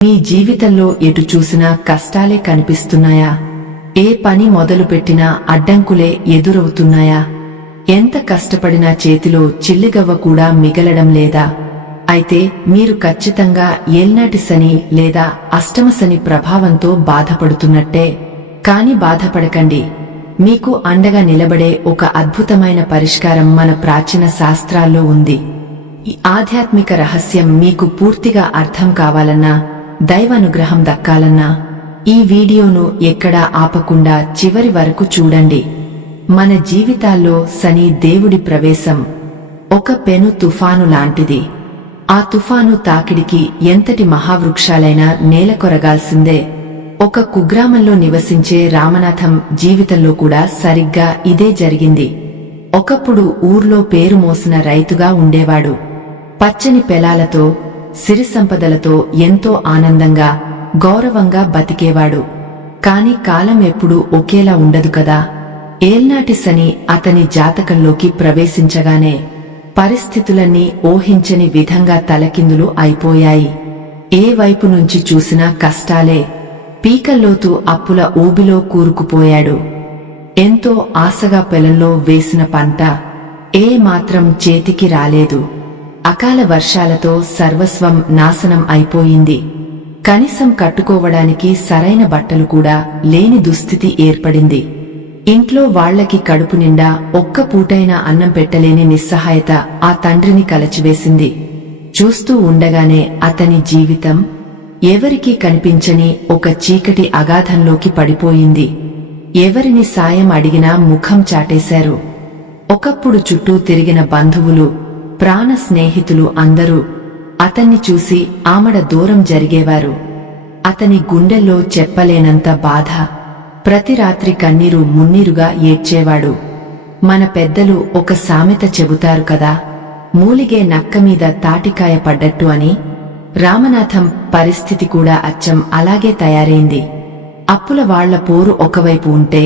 మీ జీవితంలో ఎటు చూసినా కష్టాలే కనిపిస్తున్నాయా? ఏ పని మొదలుపెట్టినా అడ్డంకులే ఎదురవుతున్నాయా? ఎంత కష్టపడినా చేతిలో చిల్లిగవ్వ కూడా మిగలడం లేదా? అయితే మీరు ఖచ్చితంగా ఏల్నాటి శని లేదా అష్టమ శని ప్రభావంతో బాధపడుతున్నట్టే. కాని బాధపడకండి, మీకు అండగా నిలబడే ఒక అద్భుతమైన పరిష్కారం మన ప్రాచీన శాస్త్రాల్లో ఉంది. ఈ ఆధ్యాత్మిక రహస్యం మీకు పూర్తిగా అర్థం కావాలన్నా, దైవానుగ్రహం దక్కాలన్నా ఈ వీడియోను ఎక్కడా ఆపకుండా చివరి వరకు చూడండి. మన జీవితాల్లో శని దేవుడి ప్రవేశం ఒక పెను తుఫాను లాంటిది. ఆ తుఫాను తాకిడికి ఎంతటి మహావృక్షాలైనా నేలకొరగాల్సిందే. ఒక కుగ్రామంలో నివసించే రామనాథం జీవితంలో కూడా సరిగ్గా ఇదే జరిగింది. ఒకప్పుడు ఊర్లో పేరు మోసిన రైతుగా ఉండేవాడు. పచ్చని పొలాలతో, సిరి సంపదలతో ఎంతో ఆనందంగా, గౌరవంగా బతికేవాడు. కాని కాలం ఎప్పుడూ ఒకేలా ఉండదు కదా. ఏల్నాటి శని అతని జాతకంలోకి ప్రవేశించగానే పరిస్థితులన్నీ ఊహించని విధంగా తలకిందులు అయిపోయాయి. ఏ వైపు నుంచి చూసినా కష్టాలే. పీకల్లోతు అప్పుల ఊబిలో కూరుకుపోయాడు. ఎంతో ఆశగా పొలంలో వేసిన పంట ఏ మాత్రం చేతికి రాలేదు. అకాల వర్షాలతో సర్వస్వం నాశనం అయిపోయింది. కనీసం కట్టుకోవడానికి సరైన బట్టలు కూడా లేని దుస్థితి ఏర్పడింది. ఇంట్లో వాళ్లకి కడుపు నిండా ఒక్క పూటైనా అన్నం పెట్టలేని నిస్సహాయత ఆ తండ్రిని కలచివేసింది. చూస్తూ ఉండగానే అతని జీవితం ఎవరికీ కనిపించని ఒక చీకటి అగాధంలోకి పడిపోయింది. ఎవరిని సాయం అడిగినా ముఖం చాటేశారు. ఒకప్పుడు చుట్టూ తిరిగిన బంధువులు, ప్రాణ స్నేహితులు అందరూ అతన్ని చూసి ఆమడ దూరం జరిగేవారు. అతని గుండెల్లో చెప్పలేనంత బాధ. ప్రతి రాత్రి కన్నీరు మున్నీరుగా ఏడ్చేవాడు. మన పెద్దలు ఒక సామెత చెబుతారు కదా, మూలిగే నక్కమీద తాటికాయ పడ్డట్టు అని. రామనాథం పరిస్థితి కూడా అచ్చం అలాగే తయారైంది. అప్పుల వాళ్ల పోరు ఒకవైపు ఉంటే,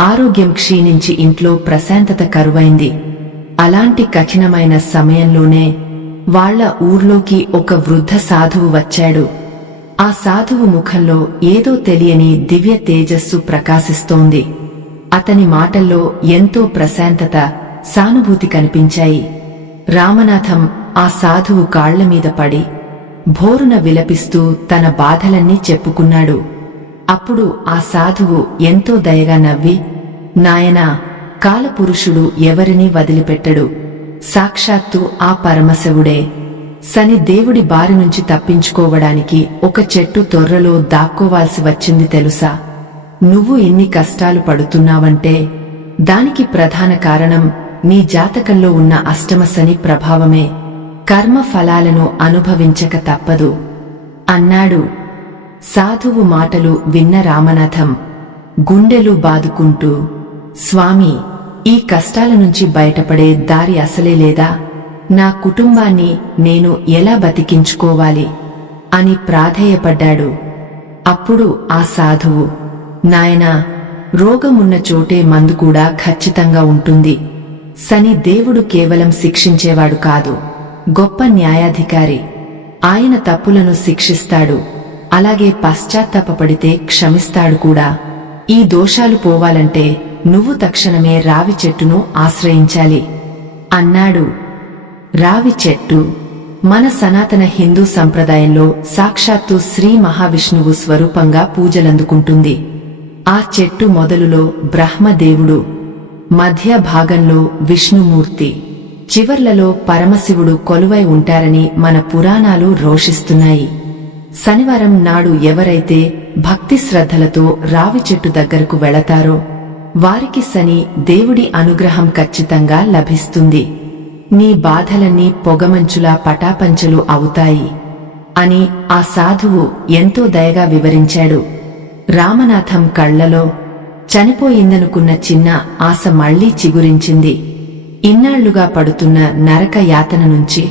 ఆరోగ్యం క్షీణించి ఇంట్లో ప్రశాంతత కరువైంది. అలాంటి కఠినమైన సమయంలోనే వాళ్ల ఊర్లోకి ఒక వృద్ధ సాధువు వచ్చాడు. ఆ సాధువు ముఖంలో ఏదో తెలియని దివ్య తేజస్సు ప్రకాశిస్తోంది. అతని మాటల్లో ఎంతో ప్రశాంతత, సానుభూతి కనిపించాయి. రామనాథం ఆ సాధువు కాళ్లమీద పడి భోరున విలపిస్తూ తన బాధలన్నీ చెప్పుకున్నాడు. అప్పుడు ఆ సాధువు ఎంతో దయగా నవ్వి, నాయనా, కాలపురుషుడు ఎవరినీ వదిలిపెట్టడు. సాక్షాత్తు ఆ పరమశివుడే. శని దేవుడి బారి నుంచి తప్పించుకోవడానికి ఒక చెట్టు తొర్రలో దాక్కోవాల్సి వచ్చింది తెలుసా? నువ్వు ఎన్ని కష్టాలు పడుతున్నావంటే దానికి ప్రధాన కారణం నీ జాతకంలో ఉన్న అష్టమ శని ప్రభావమే. కర్మ ఫలాలను అనుభవించక తప్పదు అన్నాడు. సాధువు మాటలు విన్న రామనాథం గుండెలు బాదుకుంటూ, స్వామి, ఈ కష్టాల నుంచి బయటపడే దారి అసలే లేదా? నా కుటుంబాన్ని నేను ఎలా బతికించుకోవాలి అని ప్రాధేయపడ్డాడు. అప్పుడు ఆ సాధువు, నాయనా, రోగమున్న చోటే మందు కూడా ఖచ్చితంగా ఉంటుంది. శని దేవుడు కేవలం శిక్షించేవాడు కాదు, గొప్ప న్యాయాధికారి. ఆయన తప్పులను శిక్షిస్తాడు, అలాగే పశ్చాత్తాపపడితే క్షమిస్తాడు కూడా. ఈ దోషాలు పోవాలంటే నువ్వు తక్షణమే రావి చెట్టును ఆశ్రయించాలి అన్నాడు. రావి చెట్టు మన సనాతన హిందూ సంప్రదాయంలో సాక్షాత్తు శ్రీ మహావిష్ణువు స్వరూపంగా పూజలందుకుంటుంది. ఆ చెట్టు మొదలులో బ్రహ్మదేవుడు, మధ్య భాగంలో విష్ణుమూర్తి, చివర్లలో పరమశివుడు కొలువై ఉంటారని మన పురాణాలు ఘోషిస్తున్నాయి. శనివారం నాడు ఎవరైతే భక్తి శ్రద్ధలతో రావి చెట్టు దగ్గరకు వెళతారో వారికి శని దేవుడి అనుగ్రహం ఖచ్చితంగా లభిస్తుంది. నీ బాధలన్నీ పొగమంచులా పటాపంచలు అవుతాయి అని ఆ సాధువు ఎంతో దయగా వివరించాడు. రామనాథం కళ్లలో చనిపోయిందనుకున్న చిన్న ఆశ మళ్లీ చిగురించింది. ఇన్నాళ్లుగా పడుతున్న నరక యాతన నుంచి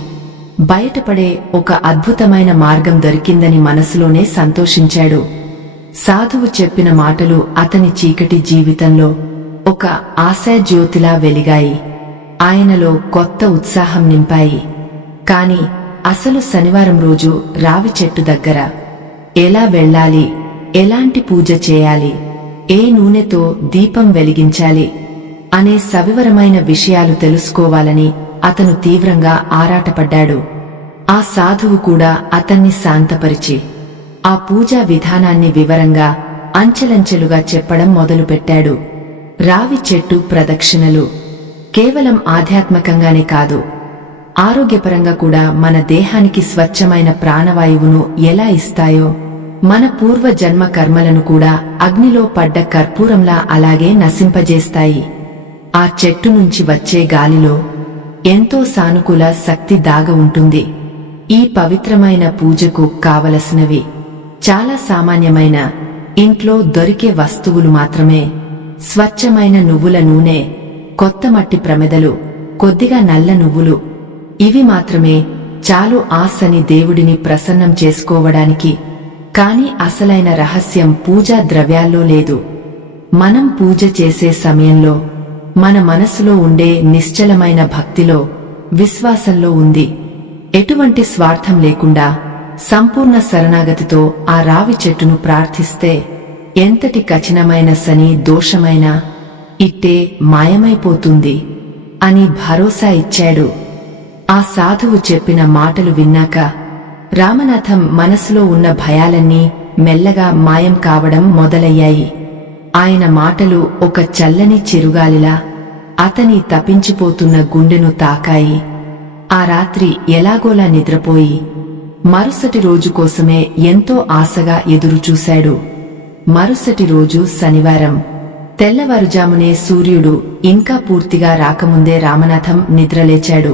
బయటపడే ఒక అద్భుతమైన మార్గం దొరికిందని మనసులోనే సంతోషించాడు. సాధువు చెప్పిన మాటలు అతని చీకటి జీవితంలో ఒక ఆశాజ్యోతిలా వెలిగాయి. ఆయనలో కొత్త ఉత్సాహం నింపాయి. కాని అసలు శనివారం రోజు రావి చెట్టు దగ్గర ఎలా వెళ్ళాలి, ఎలాంటి పూజ చేయాలి, ఏ నూనెతో దీపం వెలిగించాలి అనే సవివరమైన విషయాలు తెలుసుకోవాలని అతను తీవ్రంగా ఆరాటపడ్డాడు. ఆ సాధువు కూడా అతన్ని శాంతపరిచి ఆ పూజా విధానాన్ని వివరంగా అంచెలంచెలుగా చెప్పడం మొదలుపెట్టాడు. రావి చెట్టు ప్రదక్షిణలు కేవలం ఆధ్యాత్మికంగానే కాదు, ఆరోగ్యపరంగా కూడా మన దేహానికి స్వచ్ఛమైన ప్రాణవాయువును ఎలా ఇస్తాయో, మన పూర్వ జన్మ కర్మలను కూడా అగ్నిలో పడ్డ కర్పూరంలా అలాగే నశింపజేస్తాయి. ఆ చెట్టు నుంచి వచ్చే గాలిలో ఎంతో సానుకూల శక్తి దాగ ఉంటుంది. ఈ పవిత్రమైన పూజకు కావలసినవి చాలా సామాన్యమైన, ఇంట్లో దొరికే వస్తువులు మాత్రమే. స్వచ్ఛమైన నువ్వుల నూనె, కొత్త మట్టి ప్రమిదలు, కొద్దిగా నల్ల నువ్వులు, ఇవి మాత్రమే చాలు ఆ శని దేవుడిని ప్రసన్నం చేసుకోవడానికి. కాని అసలైన రహస్యం పూజా ద్రవ్యాల్లో లేదు. మనం పూజ చేసే సమయంలో మన మనసులో ఉండే నిశ్చలమైన భక్తిలో, విశ్వాసంలో ఉంది. ఎటువంటి స్వార్థం లేకుండా సంపూర్ణ శరణాగతితో ఆ రావి చెట్టును ప్రార్థిస్తే ఎంతటి కఠినమైన శని దోషమైనా ఇట్టే మాయమైపోతుంది అని భరోసా ఇచ్చాడు. ఆ సాధువు చెప్పిన మాటలు విన్నాక రామనాథం మనసులో ఉన్న భయాలన్నీ మెల్లగా మాయం కావడం మొదలయ్యాయి. ఆయన మాటలు ఒక చల్లని చిరుగాలిలా అతని తపించిపోతున్న గుండెను తాకాయి. ఆ రాత్రి ఎలాగోలా నిద్రపోయి మరుసటి రోజు కోసమే ఎంతో ఆశగా ఎదురుచూశాడు. మరుసటి రోజు శనివారం. తెల్లవారుజామునే సూర్యుడు ఇంకా పూర్తిగా రాకముందే రామనాథం నిద్రలేచాడు.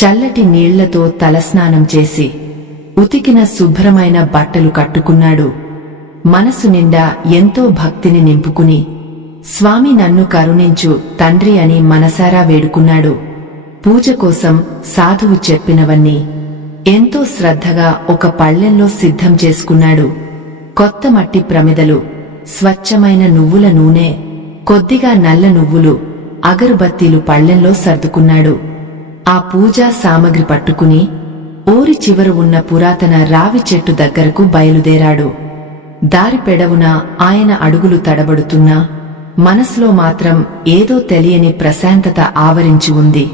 చల్లటి నీళ్లతో తలస్నానం చేసి ఉతికిన శుభ్రమైన బట్టలు కట్టుకున్నాడు. మనసు నిండా ఎంతో భక్తిని నింపుకుని, స్వామి నన్ను కరుణించు తండ్రి అని మనసారా వేడుకున్నాడు. పూజ కోసం సాధువు చెప్పినవన్నీ ఎంతో శ్రద్ధగా ఒక పళ్ళెంలో సిద్ధం చేసుకున్నాడు. కొత్త మట్టి ప్రమిదలు, స్వచ్ఛమైన నువ్వుల నూనె, కొద్దిగా నల్ల నువ్వులు, అగరుబత్తీలు పళ్ళెంలో సర్దుకున్నాడు. ఆ పూజా సామగ్రి పట్టుకుని ఊరి చివర ఉన్న పురాతన రావి చెట్టు దగ్గరకు బయలుదేరాడు. దారి పెడవున ఆయన అడుగులు తడబడుతున్నా మనసులో మాత్రం ఏదో తెలియని ప్రశాంతత ఆవరించి ఉంది.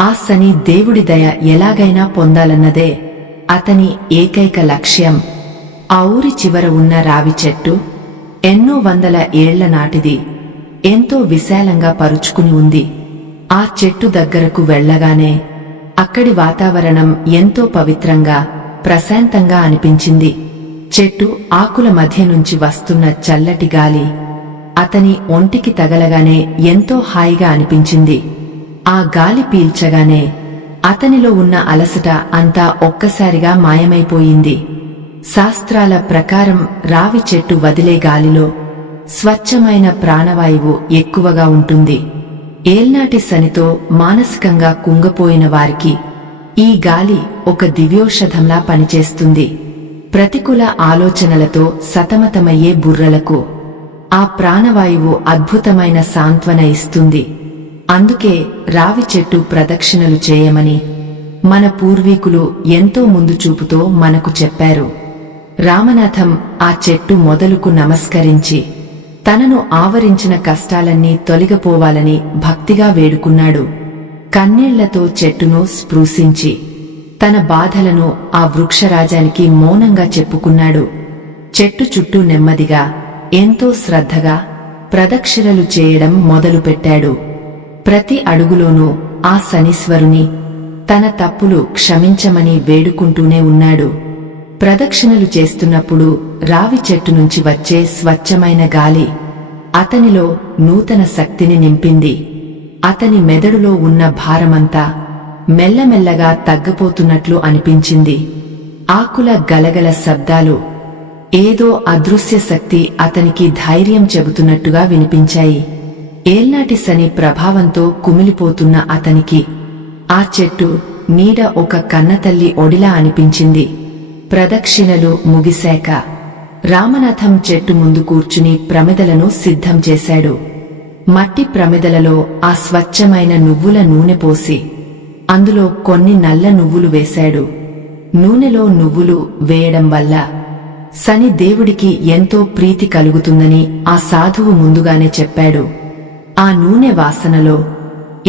ఆ శని దేవుడి దయ ఎలాగైనా పొందాలన్నదే అతని ఏకైక లక్ష్యం. ఆ ఊరి చివర ఉన్న రావి చెట్టు ఎన్నో వందల ఏళ్ల నాటిది. ఎంతో విశాలంగా పరుచుకుని ఉంది. ఆ చెట్టు దగ్గరకు వెళ్లగానే అక్కడి వాతావరణం ఎంతో పవిత్రంగా, ప్రశాంతంగా అనిపించింది. చెట్టు ఆకుల మధ్య నుంచి వస్తున్న చల్లటి గాలి అతని ఒంటికి తగలగానే ఎంతో హాయిగా అనిపించింది. ఆ గాలి పీల్చగానే అతనిలో ఉన్న అలసట అంతా ఒక్కసారిగా మాయమైపోయింది. శాస్త్రాల ప్రకారం రావి చెట్టు వదిలే గాలిలో స్వచ్ఛమైన ప్రాణవాయువు ఎక్కువగా ఉంటుంది. ఏల్నాటి శనితో మానసికంగా కుంగపోయిన వారికి ఈ గాలి ఒక దివ్యోషధంలా పనిచేస్తుంది. ప్రతికూల ఆలోచనలతో సతమతమయ్యే బుర్రలకు ఆ ప్రాణవాయువు అద్భుతమైన సాంత్వన ఇస్తుంది. అందుకే రావి చెట్టు ప్రదక్షిణలు చేయమని మన పూర్వీకులు ఎంతో ముందు చూపుతో మనకు చెప్పారు. రామనాథం ఆ చెట్టు మొదలుకు నమస్కరించి తనను ఆవరించిన కష్టాలన్నీ తొలగిపోవాలని భక్తిగా వేడుకున్నాడు. కన్నీళ్లతో చెట్టును స్పృశించి తన బాధలను ఆ వృక్షరాజానికి మౌనంగా చెప్పుకున్నాడు. చెట్టు చుట్టూ నెమ్మదిగా, ఎంతో శ్రద్ధగా ప్రదక్షిణలు చేయడం మొదలుపెట్టాడు. ప్రతి అడుగులోనూ ఆ శనీశ్వరుని తన తప్పులు క్షమించమని వేడుకుంటూనే ఉన్నాడు. ప్రదక్షిణలు చేస్తున్నప్పుడు రావి చెట్టు నుంచి వచ్చే స్వచ్ఛమైన గాలి అతనిలో నూతన శక్తిని నింపింది. అతని మెదడులో ఉన్న భారమంతా మెల్లమెల్లగా తగ్గిపోతున్నట్లు అనిపించింది. ఆకుల గలగల శబ్దాలు ఏదో అదృశ్య శక్తి అతనికి ధైర్యం చెబుతున్నట్టుగా వినిపించాయి. ఏల్నాటి శని ప్రభావంతో కుమిలిపోతున్న అతనికి ఆ చెట్టు నీడ ఒక కన్నతల్లి ఒడిలా అనిపించింది. ప్రదక్షిణలు ముగిశాక రామనాథం చెట్టు ముందు కూర్చుని ప్రమిదలను సిద్ధం చేశాడు. మట్టి ప్రమిదలలో ఆ స్వచ్ఛమైన నువ్వుల నూనె పోసి అందులో కొన్ని నల్ల నువ్వులు వేశాడు. నూనెలో నువ్వులు వేయడం వల్ల శని దేవుడికి ఎంతో ప్రీతి కలుగుతుందని ఆ సాధువు ముందుగానే చెప్పాడు. ఆ నూనె వాసనలో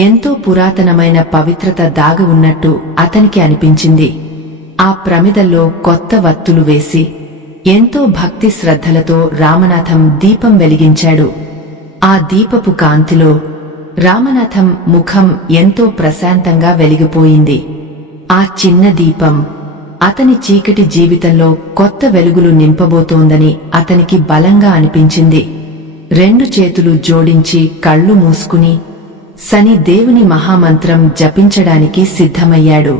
ఎంతో పురాతనమైన పవిత్రత దాగి ఉన్నట్టు అతనికి అనిపించింది. ఆ ప్రమిదల్లో కొత్త వత్తులు వేసి ఎంతో భక్తి శ్రద్ధలతో రామనాథం దీపం వెలిగించాడు. ఆ దీపపు కాంతిలో రామనాథం ముఖం ఎంతో ప్రశాంతంగా వెలిగిపోయింది. ఆ చిన్న దీపం అతని చీకటి జీవితంలో కొత్త వెలుగులు నింపబోతోందని అతనికి బలంగా అనిపించింది. 2 చేతులు జోడించి కళ్ళు మూసుకుని శని దేవుని మహామంత్రం జపించడానికి సిద్ధమయ్యాడు.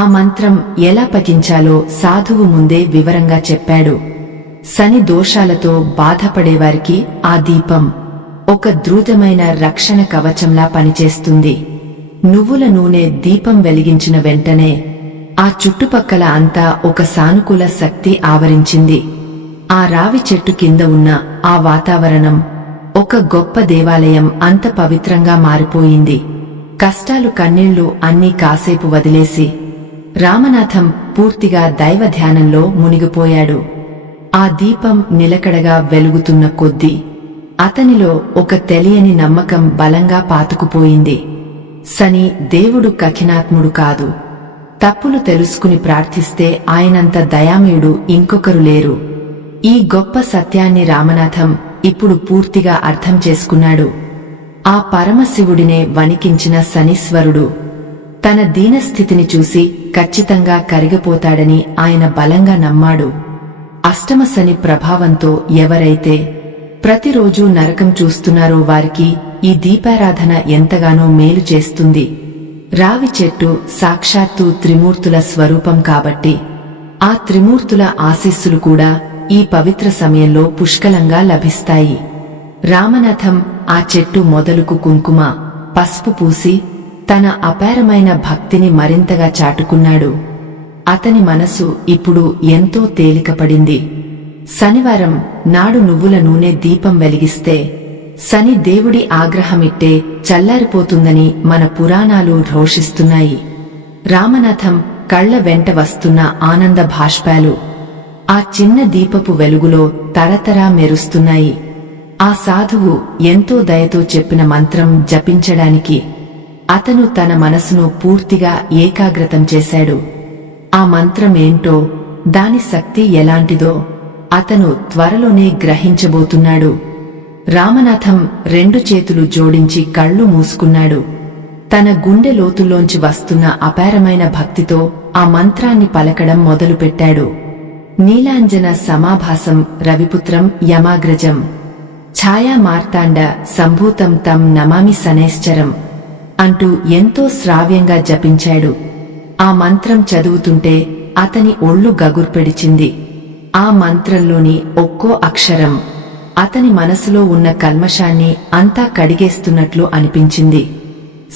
ఆ మంత్రం ఎలా పఠించాలో సాధువు ముందే వివరంగా చెప్పాడు. శని దోషాలతో బాధపడేవారికి ఆ దీపం ఒక ద్రుతమైన రక్షణ కవచంలా పనిచేస్తుంది. నువ్వుల నూనె దీపం వెలిగించిన వెంటనే ఆ చుట్టుపక్కల అంతా ఒక సానుకూల శక్తి ఆవరించింది. ఆ రావి చెట్టు కింద ఉన్న ఆ వాతావరణం ఒక గొప్ప దేవాలయం అంత పవిత్రంగా మారిపోయింది. కష్టాలు కన్నీళ్లు అన్నీ కాసేపు వదిలేసి రామనాథం పూర్తిగా దైవ ధ్యానంలో మునిగిపోయాడు. ఆ దీపం నిలకడగా వెలుగుతున్న కొద్దీ అతనిలో ఒక తెలియని నమ్మకం బలంగా పాతుకుపోయింది. శని దేవుడు కఠినాత్ముడు కాదు. తప్పులు తెలుసుకుని ప్రార్థిస్తే ఆయనంత దయామయుడు ఇంకొకరు లేరు. ఈ గొప్ప సత్యాన్ని రామనాథం ఇప్పుడు పూర్తిగా అర్థం చేసుకున్నాడు. ఆ పరమశివుడినే వణికించిన శనీశ్వరుడు తన దీనస్థితిని చూసి ఖచ్చితంగా కరిగిపోతాడని ఆయన బలంగా నమ్మాడు. అష్టమ శని ప్రభావంతో ఎవరైతే ప్రతిరోజూ నరకం చూస్తున్నారో వారికి ఈ దీపారాధన ఎంతగానో మేలు చేస్తుంది. రావి చెట్టు సాక్షాత్తు త్రిమూర్తుల స్వరూపం కాబట్టి ఆ త్రిమూర్తుల ఆశీస్సులు కూడా ఈ పవిత్ర సమయంలో పుష్కలంగా లభిస్తాయి. రామనాథం ఆ చెట్టు మొదలుకు కుంకుమ, పసుపు పూసి తన అపారమైన భక్తిని మరింతగా చాటుకున్నాడు. అతని మనసు ఇప్పుడు ఎంతో తేలికపడింది. శనివారం నాడు నువ్వుల నూనె దీపం వెలిగిస్తే శని దేవుడి ఆగ్రహమిట్టే చల్లారిపోతుందని మన పురాణాలు ఘోషిస్తున్నాయి. రామనాథం కళ్ల వెంట వస్తున్న ఆనంద భాష్పాలు ఆ చిన్న దీపపు వెలుగులో తరతరా మెరుస్తున్నాయి. ఆ సాధువు ఎంతో దయతో చెప్పిన మంత్రం జపించడానికి అతను తన మనసును పూర్తిగా ఏకాగ్రతం చేశాడు. ఆ మంత్రమేంటో, దాని శక్తి ఎలాంటిదో అతను త్వరలోనే గ్రహించబోతున్నాడు. రామనాథం 2 చేతులు జోడించి కళ్ళు మూసుకున్నాడు. తన గుండె లోతుల్లోంచి వస్తున్న అపారమైన భక్తితో ఆ మంత్రాన్ని పలకడం మొదలుపెట్టాడు. నీలాంజన సమాభాసం రవిపుత్రం యమాగ్రజం ఛాయా మార్తాండ సంభూతం తం నమామి శనైశ్చరం అంటూ ఎంతో శ్రావ్యంగా జపించాడు. ఆ మంత్రం చదువుతుంటే అతని ఒళ్ళు గగుర్పెడిచింది. ఆ మంత్రంలోని ఒక్కో అక్షరం అతని మనసులో ఉన్న కల్మషాన్ని అంతా కడిగేస్తున్నట్లు అనిపించింది.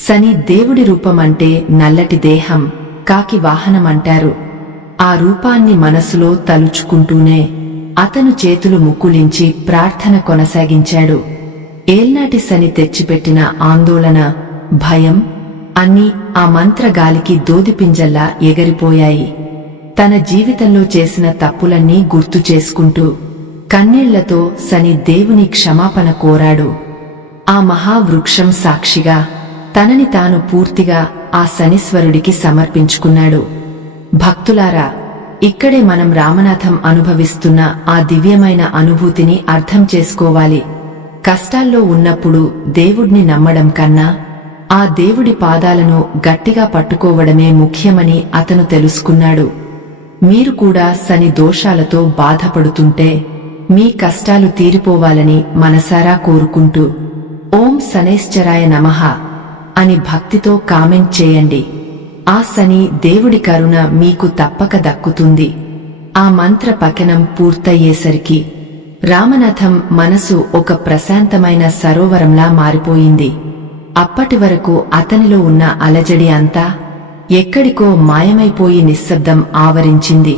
శని దేవుడి రూపమంటే నల్లటి దేహం, కాకి వాహనమంటారు. ఆ రూపాన్ని మనసులో తలుచుకుంటూనే అతను చేతులు ముక్కులించి ప్రార్థన కొనసాగించాడు. ఏల్నాటి శని తెచ్చిపెట్టిన ఆందోళన, భయం అన్నీ ఆ మంత్రగాలికి దూదిపింజల్లా ఎగరిపోయాయి. తన జీవితంలో చేసిన తప్పులన్నీ గుర్తు చేసుకుంటూ కన్నీళ్లతో శని దేవుని క్షమాపణ కోరాడు. ఆ మహావృక్షం సాక్షిగా తనని తాను పూర్తిగా ఆ శనీశ్వరుడికి సమర్పించుకున్నాడు. భక్తులారా, ఇక్కడే మనం రామనాథం అనుభవిస్తున్న ఆ దివ్యమైన అనుభూతిని అర్థం చేసుకోవాలి. కష్టాల్లో ఉన్నప్పుడు దేవుణ్ణి నమ్మడం కన్నా ఆ దేవుడి పాదాలను గట్టిగా పట్టుకోవడమే ముఖ్యమని అతను తెలుసుకున్నాడు. మీరు కూడా శని దోషాలతో బాధపడుతుంటే మీ కష్టాలు తీరిపోవాలని మనసారా కోరుకుంటూ ఓం శనైశ్చరాయ నమః అని భక్తితో కామెంట్ చేయండి. ఆ శని దేవుడి కరుణ మీకు తప్పక దక్కుతుంది. ఆ మంత్ర పఠనం పూర్తయ్యేసరికి రామనాథం మనసు ఒక ప్రశాంతమైన సరోవరంలా మారిపోయింది. అప్పటి వరకు అతనిలో ఉన్న అలజడి అంతా ఎక్కడికో మాయమైపోయి నిశ్శబ్దం ఆవరించింది.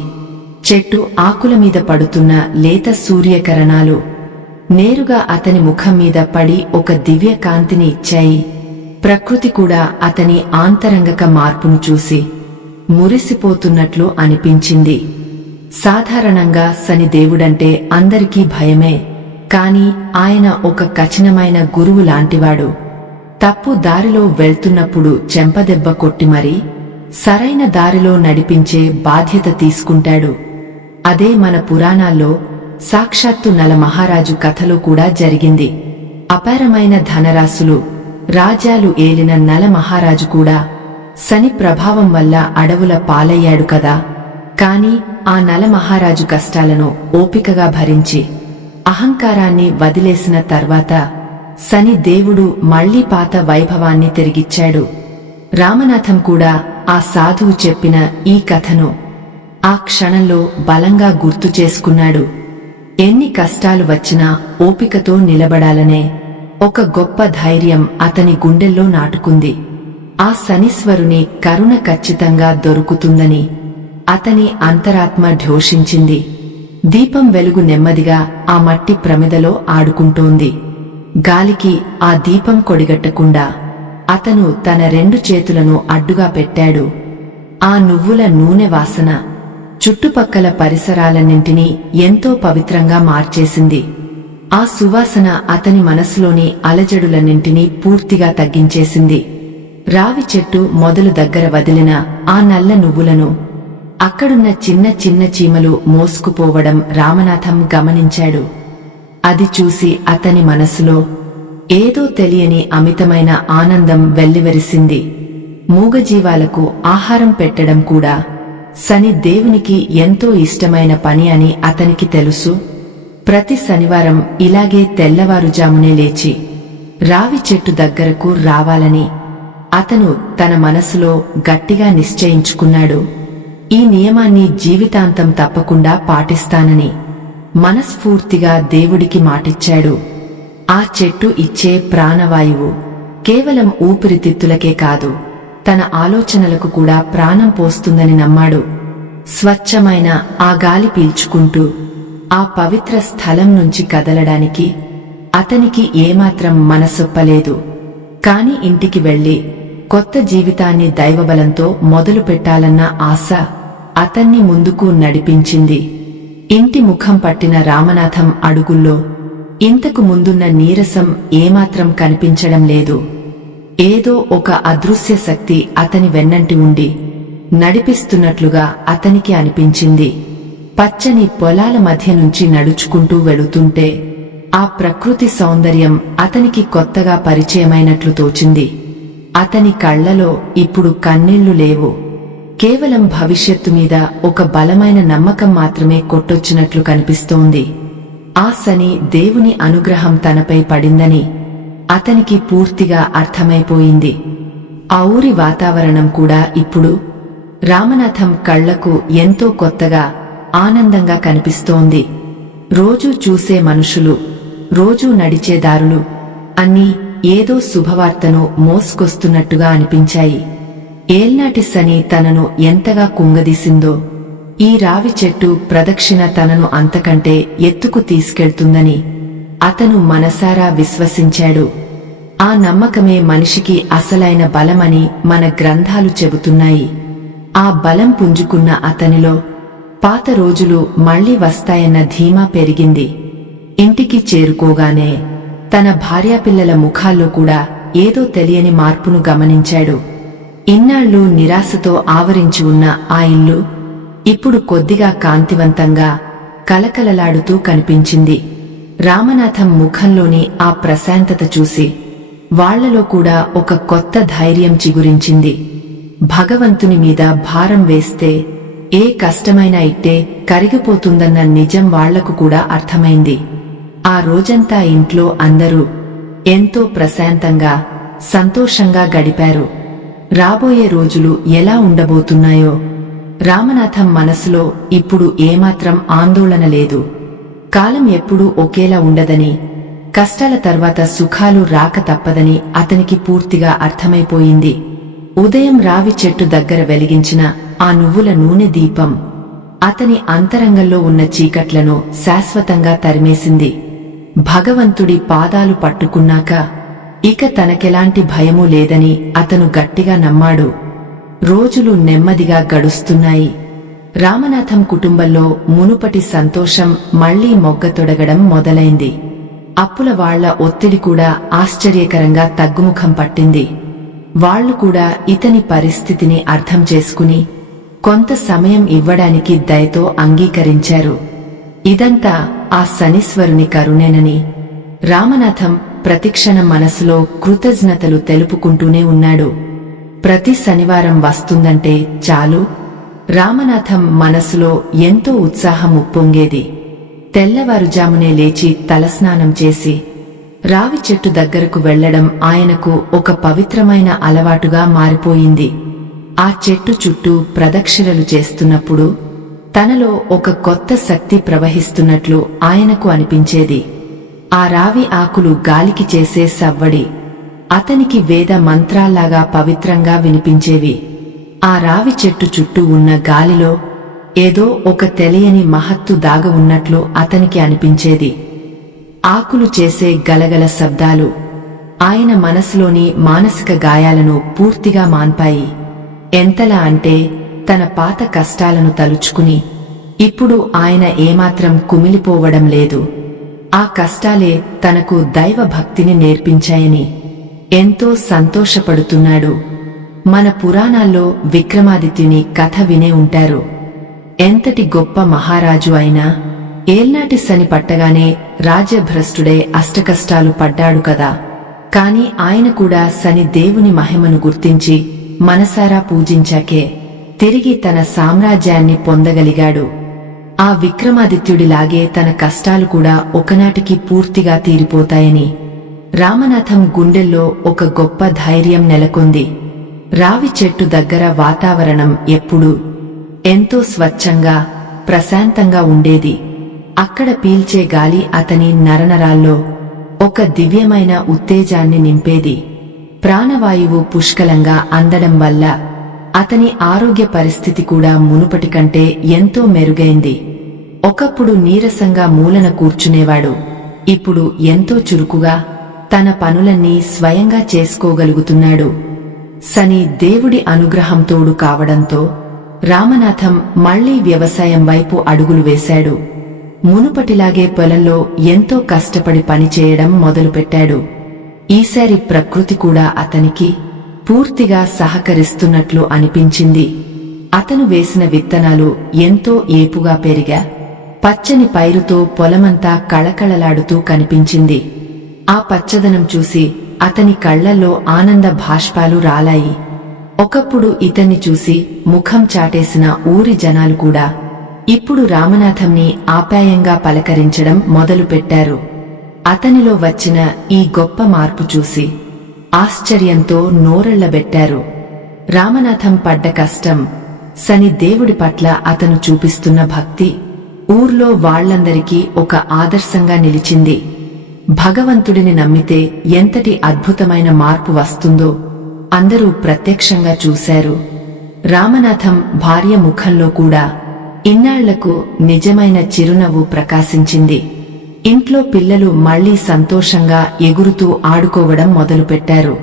చెట్టు ఆకుల మీద పడుతున్న లేత సూర్యకిరణాలు నేరుగా అతని ముఖం మీద పడి ఒక దివ్య కాంతిని ఇచ్చాయి. ప్రకృతి కూడా అతని ఆంతరంగక మార్పును చూసి మురిసిపోతున్నట్లు అనిపించింది. సాధారణంగా శనిదేవుడంటే అందరికీ భయమే, కాని ఆయన ఒక కఠినమైన గురువు లాంటివాడు. తప్పు దారిలో వెళ్తున్నప్పుడు చెంపదెబ్బ కొట్టి మరీ సరైన దారిలో నడిపించే బాధ్యత తీసుకుంటాడు. అదే మన పురాణాల్లో సాక్షాత్తు నల మహారాజు కథలో కూడా జరిగింది. అపారమైన ధనరాశులు, రాజ్యాలు ఏలిన నల మహారాజు కూడా శని ప్రభావం వల్ల అడవుల పాలయ్యాడు కదా. కాని ఆ నల మహారాజు కష్టాలను ఓపికగా భరించి అహంకారాన్ని వదిలేసిన తర్వాత శని దేవుడు మళ్లీ పాత వైభవాన్ని తిరిగిచ్చాడు. రామనాథం కూడా ఆ సాధువు చెప్పిన ఈ కథను ఆ క్షణంలో బలంగా గుర్తు చేసుకున్నాడు. ఎన్ని కష్టాలు వచ్చినా ఓపికతో నిలబడాలనే ఒక గొప్ప ధైర్యం అతని గుండెల్లో నాటుకుంది. ఆ శనీశ్వరుని కరుణ ఖచ్చితంగా దొరుకుతుందని అతని అంతరాత్మ ఘోషించింది. దీపం వెలుగు నెమ్మదిగా ఆ మట్టి ప్రమిదలో ఆడుకుంటోంది. గాలికి ఆ దీపం కొడిగట్టకుండా అతను తన 2 చేతులను అడ్డుగా పెట్టాడు. ఆ నువ్వుల నూనె వాసన చుట్టుపక్కల పరిసరాలన్నింటినీ ఎంతో పవిత్రంగా మార్చేసింది. ఆ సువాసన అతని మనసులోని అలజడులన్నింటినీ పూర్తిగా తగ్గించేసింది. రావి చెట్టు మొదలు దగ్గర వదిలిన ఆ నల్ల నువ్వులను అక్కడున్న చిన్న చిన్న చీమలు మోసుకుపోవడం రామనాథం గమనించాడు. అది చూసి అతని మనసులో ఏదో తెలియని అమితమైన ఆనందం వెల్లివరిసింది. మూగజీవాలకు ఆహారం పెట్టడం కూడా శని దేవునికి ఎంతో ఇష్టమైన పని అని అతనికి తెలుసు. ప్రతి శనివారం ఇలాగే తెల్లవారుజామునే లేచి రావి చెట్టు దగ్గరకు రావాలని అతను తన మనసులో గట్టిగా నిశ్చయించుకున్నాడు. ఈ నియమాన్ని జీవితాంతం తప్పకుండా పాటిస్తానని మనస్ఫూర్తిగా దేవుడికి మాటిచ్చాడు. ఆ చెట్టు ఇచ్చే ప్రాణవాయువు కేవలం ఊపిరితిత్తులకే కాదు, తన ఆలోచనలకు కూడా ప్రాణం పోస్తుందని నమ్మాడు. స్వచ్ఛమైన ఆ గాలి పీల్చుకుంటూ ఆ పవిత్ర స్థలం నుంచి కదలడానికి అతనికి ఏమాత్రం మనసొప్పలేదు. కాని ఇంటికి వెళ్లి కొత్త జీవితాన్ని దైవబలంతో మొదలు పెట్టాలన్న ఆశ అతన్ని ముందుకు నడిపించింది. ఇంటి ముఖం పట్టిన రామనాథం అడుగుల్లో ఇంతకు ముందున్న నీరసం ఏమాత్రం కనిపించడం లేదు. ఏదో ఒక అదృశ్య శక్తి అతని వెన్నంటి ఉండి నడిపిస్తున్నట్లుగా అతనికి అనిపించింది. పచ్చని పొలాల మధ్య నుంచి నడుచుకుంటూ వెళుతుంటే ఆ ప్రకృతి సౌందర్యం అతనికి కొత్తగా పరిచయమైనట్లు తోచింది. అతని కళ్లలో ఇప్పుడు కన్నీళ్లు లేవు, కేవలం భవిష్యత్తు మీద ఒక బలమైన నమ్మకం మాత్రమే కొట్టొచ్చినట్లు కనిపిస్తోంది. ఆ శని దేవుని అనుగ్రహం తనపై పడిందని అతనికి పూర్తిగా అర్థమైపోయింది. ఆ ఊరి వాతావరణం కూడా ఇప్పుడు రామనాథం కళ్లకు ఎంతో కొత్తగా, ఆనందంగా కనిపిస్తోంది. రోజూ చూసే మనుషులు, రోజూ నడిచే దారులు అన్నీ ఏదో శుభవార్తను మోసుకొస్తున్నట్టుగా అనిపించాయి. ఏల్నాటి శని తనను ఎంతగా కుంగదీసిందో ఈ రావి చెట్టు ప్రదక్షిణ తనను అంతకంటే ఎత్తుకు తీసుకెళ్తుందని అతను మనసారా విశ్వసించాడు. ఆ నమ్మకమే మనిషికి అసలైన బలమని మన గ్రంథాలు చెబుతున్నాయి. ఆ బలం పుంజుకున్న అతనిలో పాత రోజులు మళ్లీ వస్తాయన్న ధీమా పెరిగింది. ఇంటికి చేరుకోగానే తన భార్యాపిల్లల ముఖాల్లో కూడా ఏదో తెలియని మార్పును గమనించాడు. ఇన్నాళ్లు నిరాశతో ఆవరించి ఉన్న ఆ ఇల్లు ఇప్పుడు కొద్దిగా కాంతివంతంగా, కలకలలాడుతూ కనిపించింది. రామనాథం ముఖంలోని ఆ ప్రశాంతత చూసి వాళ్లలో కూడా ఒక కొత్త ధైర్యం చిగురించింది. భగవంతుని మీద భారం వేస్తే ఏ కష్టమైనా ఇట్టే కరిగిపోతుందన్న నిజం వాళ్లకు కూడా అర్థమైంది. ఆ రోజంతా ఇంట్లో అందరూ ఎంతో ప్రశాంతంగా, సంతోషంగా గడిపారు. రాబోయే రోజులు ఎలా ఉండబోతున్నాయో రామనాథం మనసులో ఇప్పుడు ఏమాత్రం ఆందోళన లేదు. కాలం ఎప్పుడూ ఒకేలా ఉండదని, కష్టాల తర్వాత సుఖాలు రాక తప్పదని అతనికి పూర్తిగా అర్థమైపోయింది. ఉదయం రావి చెట్టు దగ్గర వెలిగించిన ఆ నువ్వుల నూనె దీపం అతని అంతరంగంలో ఉన్న చీకట్లను శాశ్వతంగా తరిమేసింది. భగవంతుడి పాదాలు పట్టుకున్నాక ఇక తనకెలాంటి భయమూ లేదని అతను గట్టిగా నమ్మాడు. రోజులు నెమ్మదిగా గడుస్తున్నాయి. రామనాథం కుటుంబంలో మునుపటి సంతోషం మళ్లీ మొగ్గతొడగడం మొదలైంది. అప్పుల వాళ్ల ఒత్తిడి కూడా ఆశ్చర్యకరంగా తగ్గుముఖం పట్టింది. వాళ్లు కూడా ఇతని పరిస్థితిని అర్థం చేసుకుని కొంత సమయం ఇవ్వడానికి దయతో అంగీకరించారు. ఇదంతా ఆ శనీశ్వరుని కరుణేనని రామనాథం ప్రతిక్షణం మనసులో కృతజ్ఞతలు తెలుపుకుంటూనే ఉన్నాడు. ప్రతి శనివారం వస్తుందంటే చాలు రామనాథం మనసులో ఎంతో ఉత్సాహం ఉప్పొంగేది. తెల్లవారుజామునే లేచి తలస్నానం చేసి రావి చెట్టు దగ్గరకు వెళ్లడం ఆయనకు ఒక పవిత్రమైన అలవాటుగా మారిపోయింది. ఆ చెట్టు చుట్టూ ప్రదక్షిణలు చేస్తున్నప్పుడు తనలో ఒక కొత్త శక్తి ప్రవహిస్తున్నట్లు ఆయనకు అనిపించేది. ఆ రావి ఆకులు గాలికి చేసే సవ్వడి అతనికి వేద మంత్రాల్లాగా పవిత్రంగా వినిపించేవి. ఆ రావి చెట్టు చుట్టూ ఉన్న గాలిలో ఏదో ఒక తెలియని మహత్తు దాగ ఉన్నట్లు అతనికి అనిపించేది. ఆకులు చేసే గలగల శబ్దాలు ఆయన మనసులోని మానసిక గాయాలను పూర్తిగా మాన్పాయి. ఎంతలా అంటే తన పాత కష్టాలను తలుచుకుని ఇప్పుడు ఆయన ఏమాత్రం కుమిలిపోవడం లేదు. ఆ కష్టాలే తనకు దైవ భక్తిని నేర్పించాయని ఎంతో సంతోషపడుతున్నాడు. మన పురాణాల్లో విక్రమాదిత్యుని కథ వినే ఉంటారు. ఎంతటి గొప్ప మహారాజు అయినా ఏల్నాటి శని పట్టగానే రాజ్యభ్రష్టుడే అష్టకష్టాలు పడ్డాడు కదా. కాని ఆయన కూడా శని దేవుని మహిమను గుర్తించి మనసారా పూజించాకే తిరిగి తన సామ్రాజ్యాన్ని పొందగలిగాడు. ఆ విక్రమాదిత్యుడిలాగే తన కష్టాలు కూడా ఒకనాటికి పూర్తిగా తీరిపోతాయని రామనాథం గుండెల్లో ఒక గొప్ప ధైర్యం నెలకొంది. రావి చెట్టు దగ్గర వాతావరణం ఎప్పుడూ ఎంతో స్వచ్ఛంగా ప్రశాంతంగా ఉండేది. అక్కడ పీల్చే గాలి అతని నరనరాల్లో ఒక దివ్యమైన ఉత్తేజాన్ని నింపేది. ప్రాణవాయువు పుష్కలంగా అందడం వల్ల అతని ఆరోగ్య పరిస్థితి కూడా మునుపటి కంటే ఎంతో మెరుగైంది. ఒకప్పుడు నీరసంగా మూలన కూర్చునేవాడు. ఇప్పుడు ఎంతో చురుకుగా తన పనులన్నీ స్వయంగా చేసుకోగలుగుతున్నాడు. శని దేవుడి అనుగ్రహం తోడు కావడంతో రామనాథం మళ్లీ వ్యవసాయం వైపు అడుగులు వేశాడు. మునుపటిలాగే పొలంలో ఎంతో కష్టపడి పనిచేయడం మొదలుపెట్టాడు. ఈసారి ప్రకృతి కూడా అతనికి పూర్తిగా సహకరిస్తున్నట్లు అనిపించింది. అతను వేసిన విత్తనాలు ఎంతో ఏపుగా పెరిగా పచ్చని పైరుతో పొలమంతా కళకళలాడుతూ కనిపించింది. ఆ పచ్చదనం చూసి అతని కళ్లల్లో ఆనంద భాష్పాలు రాలాయి. ఒకప్పుడు ఇతన్ని చూసి ముఖం చాటేసిన ఊరి జనాలు కూడా ఇప్పుడు రామనాథంని ఆప్యాయంగా పలకరించడం మొదలుపెట్టారు. అతనిలో వచ్చిన ఈ గొప్ప మార్పు చూసి ఆశ్చర్యంతో నోరెళ్లబెట్టారు. రామనాథం పడ్డ కష్టం, శని దేవుడి పట్ల అతను చూపిస్తున్న భక్తి ఊర్లో వాళ్లందరికీ ఒక ఆదర్శంగా నిలిచింది. భగవంతుడిని నమ్మితే ఎంతటి అద్భుతమైన మార్పు వస్తుందో అందరూ ప్రత్యక్షంగా చూశారు. రామనాథం భార్య ముఖంలో కూడా ఇన్నాళ్లకు నిజమైన చిరునవ్వు ప్రకాశించింది. ఇంట్లో పిల్లలు మళ్లీ సంతోషంగా ఎగురుతూ ఆడుకోవడం మొదలుపెట్టారు.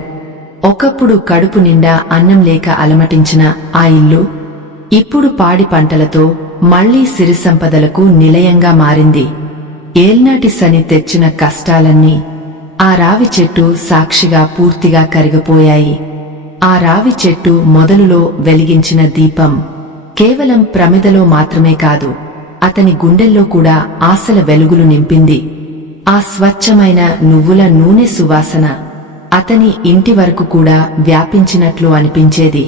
ఒకప్పుడు కడుపు నిండా అన్నం లేక అలమటించిన ఆ ఇల్లు ఇప్పుడు పాడి పంటలతో మళ్లీ సిరిసంపదలకు నిలయంగా మారింది. ఏల్నాటి శని తెచ్చిన కష్టాలన్నీ ఆ రావి చెట్టు సాక్షిగా పూర్తిగా కరిగిపోయాయి. ఆ రావి చెట్టు మొదలులో వెలిగించిన దీపం కేవలం ప్రమిదలో మాత్రమే కాదు, అతని గుండెల్లో కూడా ఆశల వెలుగులు నింపింది. ఆ స్వచ్ఛమైన నువ్వుల నూనె సువాసన అతని ఇంటి వరకు కూడా వ్యాపించినట్లు అనిపించేది.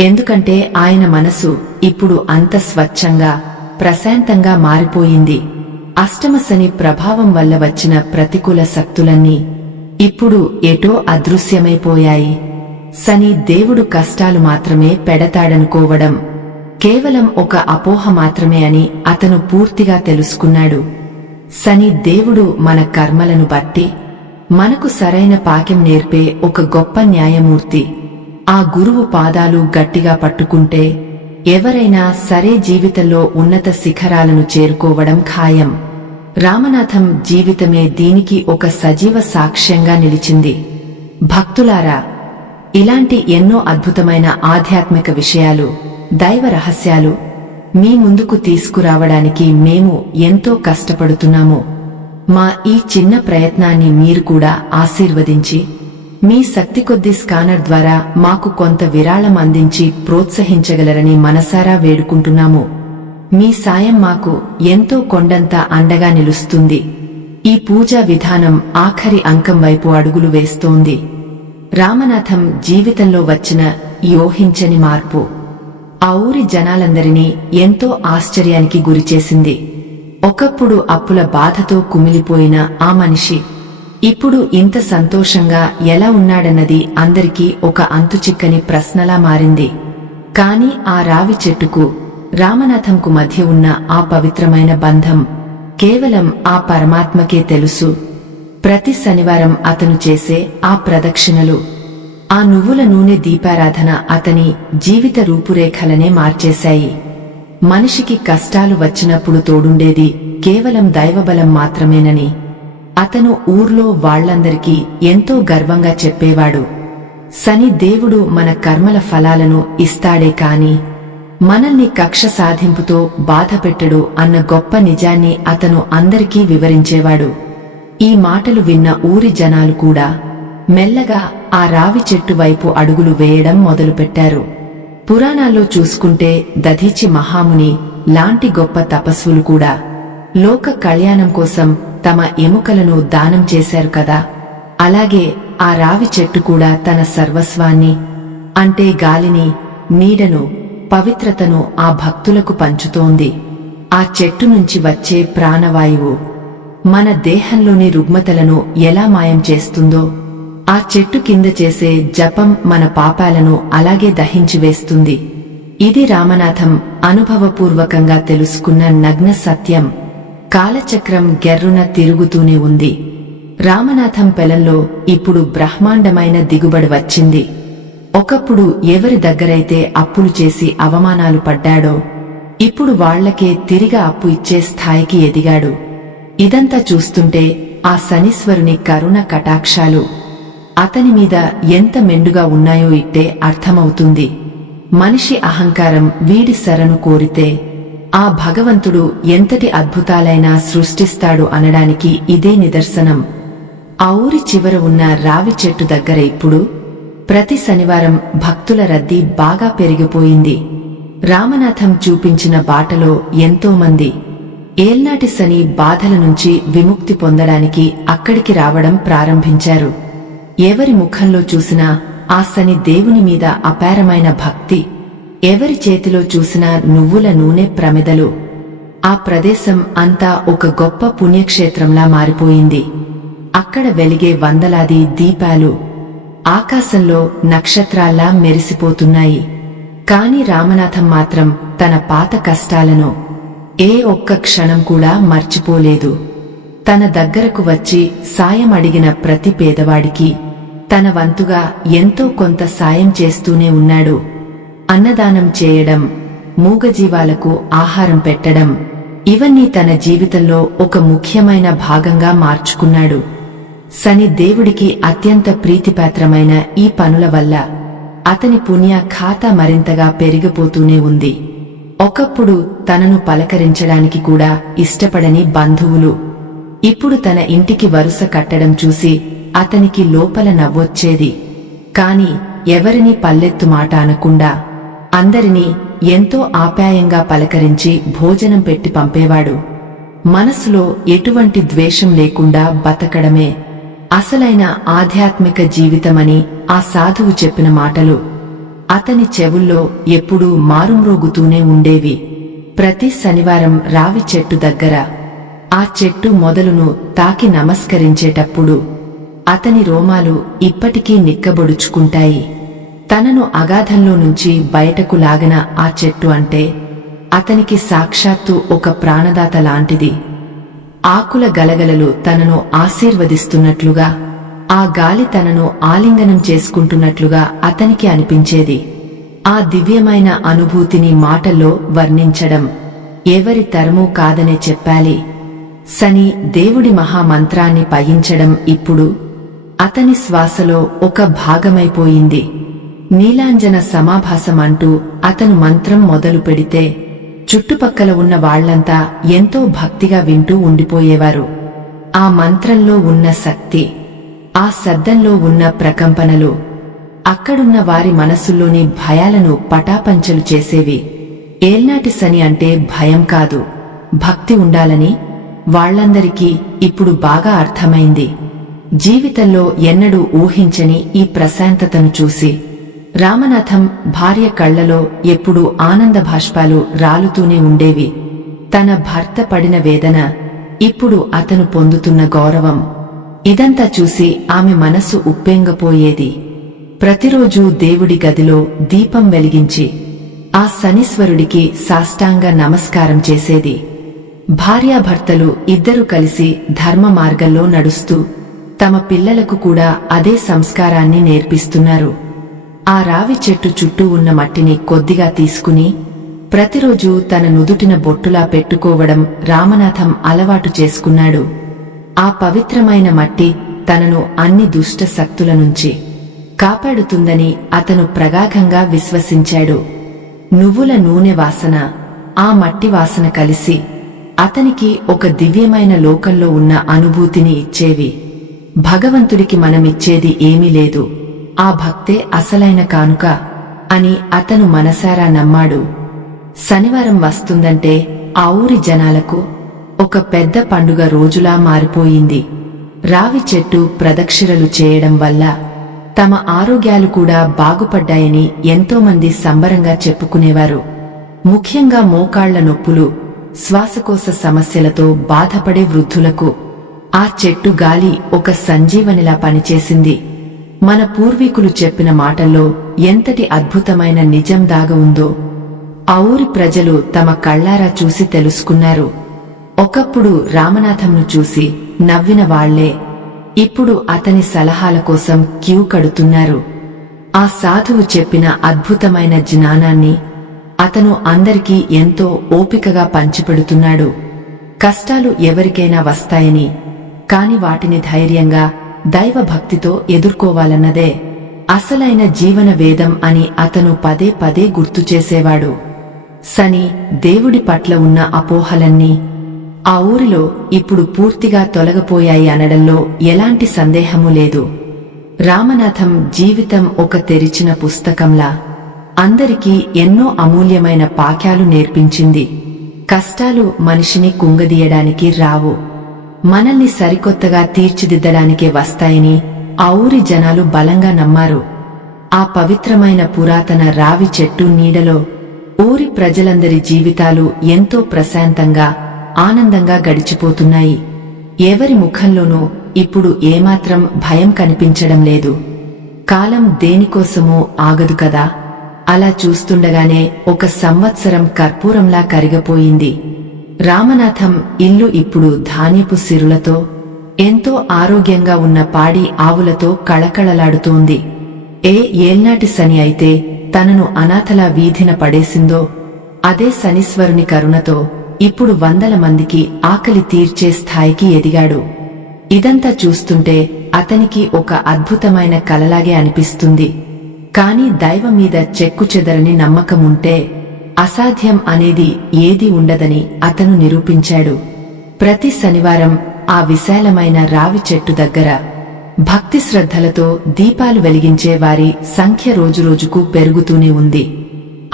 ఎందుకంటే ఆయన మనసు ఇప్పుడు అంత స్వచ్ఛంగా ప్రశాంతంగా మారిపోయింది. అష్టమ శని ప్రభావం వల్ల వచ్చిన ప్రతికూల శక్తులన్నీ ఇప్పుడు ఎటో అదృశ్యమైపోయాయి. శని దేవుడు కష్టాలు మాత్రమే పెడతాడనుకోవడం కేవలం ఒక అపోహ మాత్రమే అని అతను పూర్తిగా తెలుసుకున్నాడు. శని దేవుడు మన కర్మలను బట్టి మనకు సరైన పాఠం నేర్పే ఒక గొప్ప న్యాయమూర్తి. ఆ గురువు పాదాలు గట్టిగా పట్టుకుంటే ఎవరైనా సరే జీవితంలో ఉన్నత శిఖరాలను చేరుకోవడం ఖాయం. రామనాథం జీవితమే దీనికి ఒక సజీవ సాక్ష్యంగా నిలిచింది. భక్తులారా, ఇలాంటి ఎన్నో అద్భుతమైన ఆధ్యాత్మిక విషయాలు, దైవ రహస్యాలు మీ ముందుకు తీసుకురావడానికి మేము ఎంతో కష్టపడుతున్నాము. మా ఈ చిన్న ప్రయత్నాన్ని మీరు కూడా ఆశీర్వదించి మీ శక్తి కొద్దీ స్కానర్ ద్వారా మాకు కొంత విరాళం అందించి ప్రోత్సహించగలరని మనసారా వేడుకుంటున్నాము. మీ సాయం మాకు ఎంతో కొండంత అండగా నిలుస్తుంది. ఈ పూజా విధానం ఆఖరి అంకం వైపు అడుగులు వేస్తోంది. రామనాథం జీవితంలో వచ్చిన ఈ ఊహించని మార్పు ఆ ఊరి జనాలందరినీ ఎంతో ఆశ్చర్యానికి గురిచేసింది. ఒకప్పుడు అప్పుల బాధతో కుమిలిపోయిన ఆ మనిషి ఇప్పుడు ఇంత సంతోషంగా ఎలా ఉన్నాడన్నది అందరికీ ఒక అంతుచిక్కని ప్రశ్నలా మారింది. కాని ఆ రావి చెట్టుకు రామనాథంకు మధ్య ఉన్న ఆ పవిత్రమైన బంధం కేవలం ఆ పరమాత్మకే తెలుసు. ప్రతి శనివారం అతను చేసే ఆ ప్రదక్షిణలు, ఆ నువ్వుల నూనె దీపారాధన అతని జీవిత రూపురేఖలనే మార్చేశాయి. మనిషికి కష్టాలు వచ్చినప్పుడు తోడుండేది కేవలం దైవబలం మాత్రమేనని అతను ఊర్లో వాళ్లందరికీ ఎంతో గర్వంగా చెప్పేవాడు. శని దేవుడు మన కర్మల ఫలాలను ఇస్తాడే కాని మనల్ని కక్ష సాధింపుతో బాధపెట్టడు అన్న గొప్ప నిజాన్ని అతను అందరికీ వివరించేవాడు. ఈ మాటలు విన్న ఊరి జనాలు కూడా మెల్లగా ఆ రావి చెట్టు వైపు అడుగులు వేయడం మొదలుపెట్టారు. పురాణాల్లో చూసుకుంటే దధీచి మహాముని లాంటి గొప్ప తపస్వులు కూడా లోక కళ్యాణం కోసం తమ ఎముకలను దానం చేశారు కదా. అలాగే ఆ రావి చెట్టు కూడా తన సర్వస్వాన్ని అంటే గాలిని, నీడను, పవిత్రతను ఆ భక్తులకు పంచుతోంది. ఆ చెట్టు నుంచి వచ్చే ప్రాణవాయువు మన దేహంలోని రుగ్మతలను ఎలా మాయం చేస్తుందో ఆ చెట్టు కింద చేసే జపం మన పాపాలను అలాగే దహించివేస్తుంది. ఇది రామనాథం అనుభవపూర్వకంగా తెలుసుకున్న నగ్న సత్యం. కాలచక్రం గెర్రున తిరుగుతూనే ఉంది. రామనాథం పెలంలో ఇప్పుడు బ్రహ్మాండమైన దిగుబడి వచ్చింది. ఒకప్పుడు ఎవరి దగ్గరైతే అప్పులు చేసి అవమానాలు పడ్డాడో ఇప్పుడు వాళ్లకే తిరిగి అప్పు ఇచ్చే స్థాయికి ఎదిగాడు. ఇదంతా చూస్తుంటే ఆ శనీశ్వరుని కరుణ కటాక్షాలు అతని మీద ఎంత మెండుగా ఉన్నాయో ఇట్టే అర్థమవుతుంది. మనిషి అహంకారం వీడి శరణు కోరితే ఆ భగవంతుడు ఎంతటి అద్భుతాలైనా సృష్టిస్తాడు అనడానికి ఇదే నిదర్శనం. ఆ ఊరి చివర ఉన్న రావి చెట్టు దగ్గర ఇప్పుడు ప్రతి శనివారం భక్తుల రద్దీ బాగా పెరిగిపోయింది. రామనాథం చూపించిన బాటలో ఎంతోమంది ఏల్నాటి శని బాధల నుంచి విముక్తి పొందడానికి అక్కడికి రావడం ప్రారంభించారు. ఎవరి ముఖంలో చూసినా ఆ శని దేవుని మీద అపారమైన భక్తి, ఎవరి చేతిలో చూసినా నువ్వుల నూనె ప్రమిదలు. ఆ ప్రదేశం అంతా ఒక గొప్ప పుణ్యక్షేత్రంలా మారిపోయింది. అక్కడ వెలిగే వందలాది దీపాలు ఆకాశంలో నక్షత్రాల్లా మెరిసిపోతున్నాయి. కాని రామనాథం మాత్రం తన పాత కష్టాలను ఏ ఒక్క క్షణం కూడా మర్చిపోలేదు. తన దగ్గరకు వచ్చి సాయం అడిగిన ప్రతి పేదవాడికి తన వంతుగా ఎంతో కొంత సాయం చేస్తూనే ఉన్నాడు. అన్నదానం చేయడం, మూగజీవాలకు ఆహారం పెట్టడం, ఇవన్నీ తన జీవితంలో ఒక ముఖ్యమైన భాగంగా మార్చుకున్నాడు. శని దేవుడికి అత్యంత ప్రీతిపాత్రమైన ఈ పనుల వల్ల అతని పుణ్య ఖాతా మరింతగా పెరిగిపోతూనే ఉంది. ఒకప్పుడు తనను పలకరించడానికి కూడా ఇష్టపడని బంధువులు ఇప్పుడు తన ఇంటికి వరుస కట్టడం చూసి అతనికి లోపల నవ్వొచ్చేది. కాని ఎవరినీ పల్లెత్తు మాట అనకుండా అందరినీ ఎంతో ఆప్యాయంగా పలకరించి భోజనం పెట్టి పంపేవాడు. మనసులో ఎటువంటి ద్వేషం లేకుండా బతకడమే అసలైన ఆధ్యాత్మిక జీవితమని ఆ సాధువు చెప్పిన మాటలు అతని చెవుల్లో ఎప్పుడూ మారుమ్రోగుతూనే ఉండేవి. ప్రతి శనివారం రావి చెట్టు దగ్గర ఆ చెట్టు మొదలును తాకి నమస్కరించేటప్పుడు అతని రోమాలు ఇప్పటికీ నిక్కబొడుచుకుంటాయి. తనను అగాధంలో నుంచి బయటకు లాగిన ఆ చెట్టు అంటే అతనికి సాక్షాత్తు ఒక ప్రాణదాత లాంటిది. ఆకుల గలగలలు తనను ఆశీర్వదిస్తున్నట్లుగా, ఆ గాలి తనను ఆలింగనం చేసుకుంటున్నట్లుగా అతనికి అనిపించేది. ఆ దివ్యమైన అనుభూతిని మాటల్లో వర్ణించడం ఎవరి తరమూ కాదనే చెప్పాలి. శని దేవుడి మహామంత్రాన్ని పయించడం ఇప్పుడు అతని శ్వాసలో ఒక భాగమైపోయింది. నీలాంజన సమాభాసమంటూ అతను మంత్రం మొదలు పెడితే చుట్టుపక్కల ఉన్న వాళ్లంతా ఎంతో భక్తిగా వింటూ ఉండిపోయేవారు. ఆ మంత్రంలో ఉన్న శక్తి, ఆ శబ్దంలో ఉన్న ప్రకంపనలు అక్కడున్న వారి మనసుల్లోని భయాలను పటాపంచలు చేసేవి. ఏల్నాటి శని అంటే భయం కాదు, భక్తి ఉండాలని వాళ్లందరికీ ఇప్పుడు బాగా అర్థమైంది. జీవితంలో ఎన్నడూ ఊహించని ఈ ప్రశాంతతను చూసి రామనాథం భార్య కళ్లలో ఎప్పుడూ ఆనంద భాష్పాలు రాలుతూనే ఉండేవి. తన భర్త పడిన వేదన, ఇప్పుడు అతను పొందుతున్న గౌరవం, ఇదంతా చూసి ఆమె మనసు ఉప్పొంగిపోయేది. ప్రతిరోజూ దేవుడి గదిలో దీపం వెలిగించి ఆ శనీశ్వరుడికి సాష్టాంగ నమస్కారం చేసేది. భార్యాభర్తలు ఇద్దరూ కలిసి ధర్మ మార్గంలో నడుస్తూ తమ పిల్లలకు కూడా అదే సంస్కారాన్ని నేర్పిస్తున్నారు. ఆ రావి చెట్టు చుట్టూ ఉన్న మట్టిని కొద్దిగా తీసుకుని ప్రతిరోజూ తన నుదుటిన బొట్టులా పెట్టుకోవడం రామనాథం అలవాటు చేసుకున్నాడు. ఆ పవిత్రమైన మట్టి తనను అన్ని దుష్ట శక్తుల నుంచి కాపాడుతుందని అతను ప్రగాఢంగా విశ్వసించాడు. నువ్వుల నూనె వాసన, ఆ మట్టి వాసన కలిసి అతనికి ఒక దివ్యమైన లోకంలో ఉన్న అనుభూతిని ఇచ్చేవి. భగవంతుడికి మనమిచ్చేది ఏమీ లేదు, ఆ భక్తే అసలైన కానుక అని అతను మనసారా నమ్మాడు. శనివారం వస్తుందంటే ఆ ఊరి జనాలకు ఒక పెద్ద పండుగ రోజులా మారిపోయింది. రావి చెట్టు ప్రదక్షిణలు చేయడం వల్ల తమ ఆరోగ్యాలు కూడా బాగుపడ్డాయని ఎంతోమంది సంబరంగా చెప్పుకునేవారు. ముఖ్యంగా మోకాళ్ల నొప్పులు, శ్వాసకోశ సమస్యలతో బాధపడే వృద్ధులకు ఆ చెట్టు గాలి ఒక సంజీవనిలా పనిచేసింది. మన పూర్వీకులు చెప్పిన మాటల్లో ఎంతటి అద్భుతమైన నిజం దాగి ఉందో ఆ ఊరి ప్రజలు తమ కళ్లారా చూసి తెలుసుకున్నారు. ఒకప్పుడు రామనాథంను చూసి నవ్విన వాళ్లే ఇప్పుడు అతని సలహాల కోసం క్యూ కడుతున్నారు. ఆ సాధువు చెప్పిన అద్భుతమైన జ్ఞానాన్ని అతను అందరికీ ఎంతో ఓపికగా పంచిపెడుతున్నాడు. కష్టాలు ఎవరికైనా వస్తాయని, కాని వాటిని ధైర్యంగా దైవభక్తితో ఎదుర్కోవాలన్నదే అసలైన జీవన వేదం అని అతను పదే పదే గుర్తుచేసేవాడు. శని దేవుడి పట్ల ఉన్న అపోహలన్నీ ఆ ఊరిలో ఇప్పుడు పూర్తిగా తొలగిపోయాయి అనడంలో ఎలాంటి సందేహమూ లేదు. రామనాథం జీవితం ఒక తెరిచిన పుస్తకంలా అందరికీ ఎన్నో అమూల్యమైన పాఠాలు నేర్పించింది. కష్టాలు మనిషిని కుంగదీయడానికి రావు, మనల్ని సరికొత్తగా తీర్చిదిద్దడానికే వస్తాయని ఆ ఊరి జనాలు బలంగా నమ్మారు. ఆ పవిత్రమైన పురాతన రావి చెట్టు నీడలో ఊరి ప్రజలందరి జీవితాలు ఎంతో ప్రశాంతంగా, ఆనందంగా గడిచిపోతున్నాయి. ఎవరి ముఖంలోనూ ఇప్పుడు ఏమాత్రం భయం కనిపించడం లేదు. కాలం దేనికోసమో ఆగదు కదా. అలా చూస్తుండగానే ఒక సంవత్సరం కర్పూరంలా కరిగిపోయింది. రామనాథం ఇల్లు ఇప్పుడు ధాన్యపు సిరులతో, ఎంతో ఆరోగ్యంగా ఉన్న పాడి ఆవులతో కళకళలాడుతోంది. ఏల్నాటి శని అయితే తనను అనాథలా వీధిన పడేసిందో, అదే శనీశ్వరుని కరుణతో ఇప్పుడు వందల మందికి ఆకలి తీర్చే స్థాయికి ఎదిగాడు. ఇదంతా చూస్తుంటే అతనికి ఒక అద్భుతమైన కలలాగే అనిపిస్తుంది. కాని దైవం మీద చెక్కుచెదరని నమ్మకముంటే అసాధ్యం అనేది ఏదీ ఉండదని అతను నిరూపించాడు. ప్రతి శనివారం ఆ విశాలమైన రావి చెట్టు దగ్గర భక్తి శ్రద్ధలతో దీపాలు వెలిగించే వారి సంఖ్య రోజురోజుకు పెరుగుతూనే ఉంది.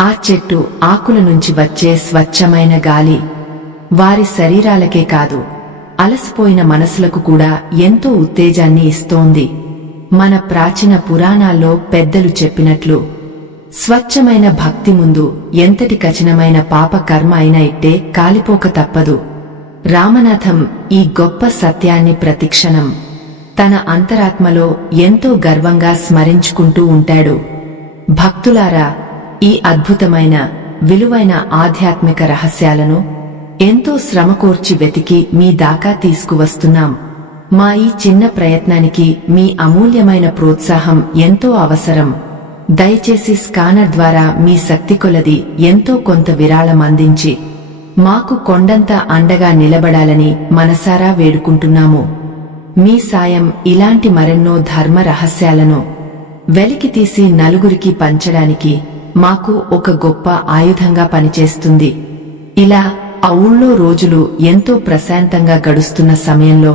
ఆ చెట్టు ఆకుల నుంచి వచ్చే స్వచ్ఛమైన గాలి వారి శరీరాలకే కాదు, అలసిపోయిన మనసులకు కూడా ఎంతో ఉత్తేజాన్ని ఇస్తోంది. మన ప్రాచీన పురాణాల్లో పెద్దలు చెప్పినట్లు స్వచ్ఛమైన భక్తి ముందు ఎంతటి కఠినమైన పాప కర్మ అయినా ఇట్టే కాలిపోక తప్పదు. రామనాథం ఈ గొప్ప సత్యాన్ని ప్రతిక్షణం తన అంతరాత్మలో ఎంతో గర్వంగా స్మరించుకుంటూ ఉంటాడు. భక్తులారా, ఈ అద్భుతమైన విలువైన ఆధ్యాత్మిక రహస్యాలను ఎంతో శ్రమకోర్చి వెతికి మీ దాకా తీసుకువస్తున్నాం. మా ఈ చిన్న ప్రయత్నానికి మీ అమూల్యమైన ప్రోత్సాహం ఎంతో అవసరం. దయచేసి స్కానర్ ద్వారా మీ శక్తి కొలది ఎంతో కొంత విరాళం అందించి మాకు కొండంత అండగా నిలబడాలని మనసారా వేడుకుంటున్నాము. మీ సాయం ఇలాంటి మరెన్నో ధర్మ రహస్యాలను వెలికితీసి నలుగురికి పంచడానికి మాకు ఒక గొప్ప ఆయుధంగా పనిచేస్తుంది. ఇలా ఆ ఊళ్ళో రోజులు ఎంతో ప్రశాంతంగా గడుస్తున్న సమయంలో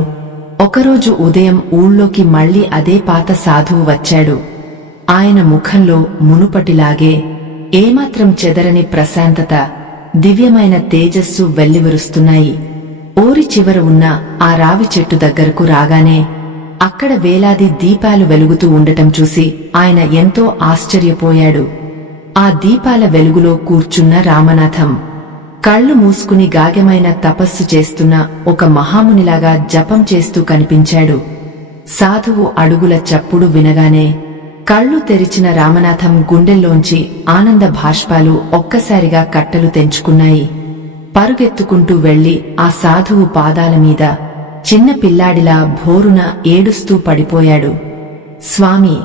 ఒకరోజు ఉదయం ఊళ్ళోకి మళ్లీ అదే పాత సాధువు వచ్చాడు. ఆయన ముఖంలో మునుపటిలాగే ఏమాత్రం చెదరని ప్రశాంతత, దివ్యమైన తేజస్సు వెల్లివిరుస్తున్నాయి. ఊరి చివర ఉన్న ఆ రావి చెట్టు దగ్గరకు రాగానే అక్కడ వేలాది దీపాలు వెలుగుతూ ఉండటం చూసి ఆయన ఎంతో ఆశ్చర్యపోయాడు. ఆ దీపాల వెలుగులో కూర్చున్న రామనాథం కళ్ళు మూసుకుని గాఢమైన తపస్సు చేస్తున్న ఒక మహామునిలాగా జపం చేస్తూ కనిపించాడు. సాధువు అడుగుల చప్పుడు వినగానే కళ్ళు తెరిచిన రామనాథం గుండెల్లోంచి ఆనంద భాష్పాలు ఒక్కసారిగా కట్టలు తెంచుకున్నాయి. పరుగెత్తుకుంటూ వెళ్లి ఆ సాధువు పాదాల మీద చిన్న పిల్లాడిలా భోరున ఏడుస్తూ పడిపోయాడు. స్వామీ,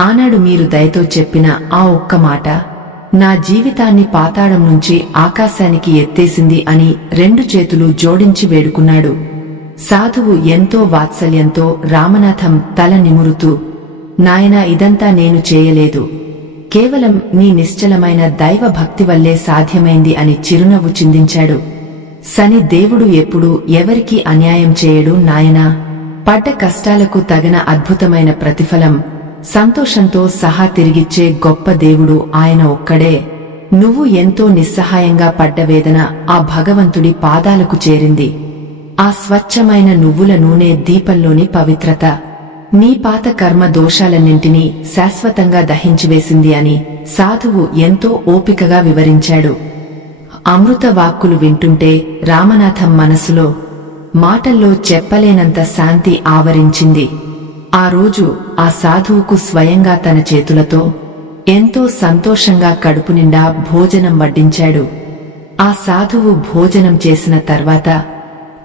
ఆనాడు మీరు దయతో చెప్పిన ఆ ఒక్క మాట నా జీవితాన్ని పాతాళం నుంచి ఆకాశానికి ఎత్తేసింది అని రెండు చేతులు జోడించి వేడుకున్నాడు. సాధువు ఎంతో వాత్సల్యంతో రామనాథం తల నిమురుతూ, నాయనా, ఇదంతా నేను చేయలేదు, కేవలం నీ నిశ్చలమైన దైవ భక్తి వల్లే సాధ్యమైంది అని చిరునవ్వు చిందించాడు. శని దేవుడు ఎప్పుడూ ఎవరికీ అన్యాయం చేయడు నాయనా. పడ్డ కష్టాలకు తగిన అద్భుతమైన ప్రతిఫలం, సంతోషంతో సహా తిరిగిచ్చే గొప్ప దేవుడు ఆయన ఒక్కడే. నువ్వు ఎంతో నిస్సహాయంగా పడ్డ వేదన ఆ భగవంతుడి పాదాలకు చేరింది. ఆ స్వచ్ఛమైన నువ్వుల నూనె దీపంలోని పవిత్రత నీ పాత కర్మ దోషాలన్నింటినీ శాశ్వతంగా దహించివేసింది అని సాధువు ఎంతో ఓపికగా వివరించాడు. అమృత వాక్కులు వింటుంటే రామనాథం మనసులో మాటల్లో చెప్పలేనంత శాంతి ఆవరించింది. ఆ రోజు ఆ సాధువుకు స్వయంగా తన చేతులతో ఎంతో సంతోషంగా కడుపు నిండా భోజనం వడ్డించాడు. ఆ సాధువు భోజనం చేసిన తర్వాత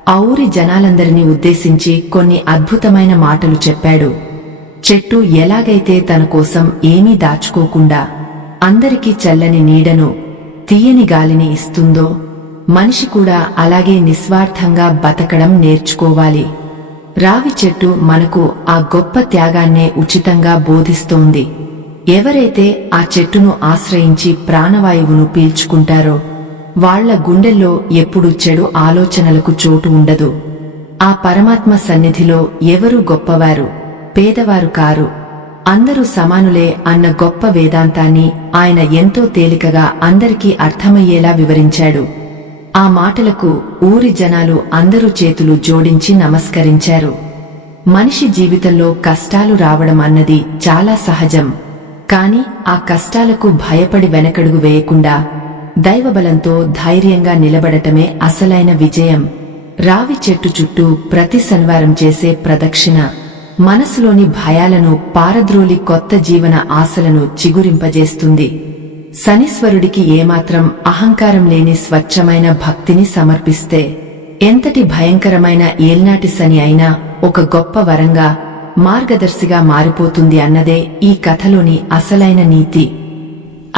ఆ ఊరి జనాలందరినీ ఉద్దేశించి కొన్ని అద్భుతమైన మాటలు చెప్పాడు. చెట్టు ఎలాగైతే తన కోసం ఏమీ దాచుకోకుండా అందరికీ చల్లని నీడను, తీయని గాలిని ఇస్తుందో, మనిషి కూడా అలాగే నిస్వార్థంగా బతకడం నేర్చుకోవాలి. రావి చెట్టు మనకు ఆ గొప్ప త్యాగాన్నే ఉచితంగా బోధిస్తోంది. ఎవరైతే ఆ చెట్టును ఆశ్రయించి ప్రాణవాయువును పీల్చుకుంటారో వాళ్ల గుండెల్లో ఎప్పుడు చెడు ఆలోచనలకు చోటు ఉండదు. ఆ పరమాత్మ సన్నిధిలో ఎవరు గొప్పవారు, పేదవారు కారు, అందరూ సమానులే అన్న గొప్ప వేదాంతాన్ని ఆయన ఎంతో తేలికగా అందరికీ అర్థమయ్యేలా వివరించాడు. ఆ మాటలకు ఊరి జనాలు అందరూ చేతులు జోడించి నమస్కరించారు. మనిషి జీవితంలో కష్టాలు రావడం అన్నది చాలా సహజం. కాని ఆ కష్టాలకు భయపడి వెనకడుగు వేయకుండా దైవబలంతో ధైర్యంగా నిలబడటమే అసలైన విజయం. రావి చెట్టు చుట్టూ ప్రతి శనివారం చేసే ప్రదక్షిణ మనసులోని భయాలను పారద్రోలి కొత్త జీవన ఆశలను చిగురింపజేస్తుంది. శనీశ్వరుడికి ఏమాత్రం అహంకారం లేని స్వచ్ఛమైన భక్తిని సమర్పిస్తే ఎంతటి భయంకరమైన ఏల్నాటి శని అయినా ఒక గొప్ప వరంగా, మార్గదర్శిగా మారిపోతుంది అన్నదే ఈ కథలోని అసలైన నీతి.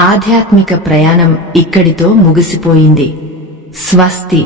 ఆధ్యాత్మిక ప్రయాణం ఇక్కడితో ముగిసిపోయింది. స్వస్తి.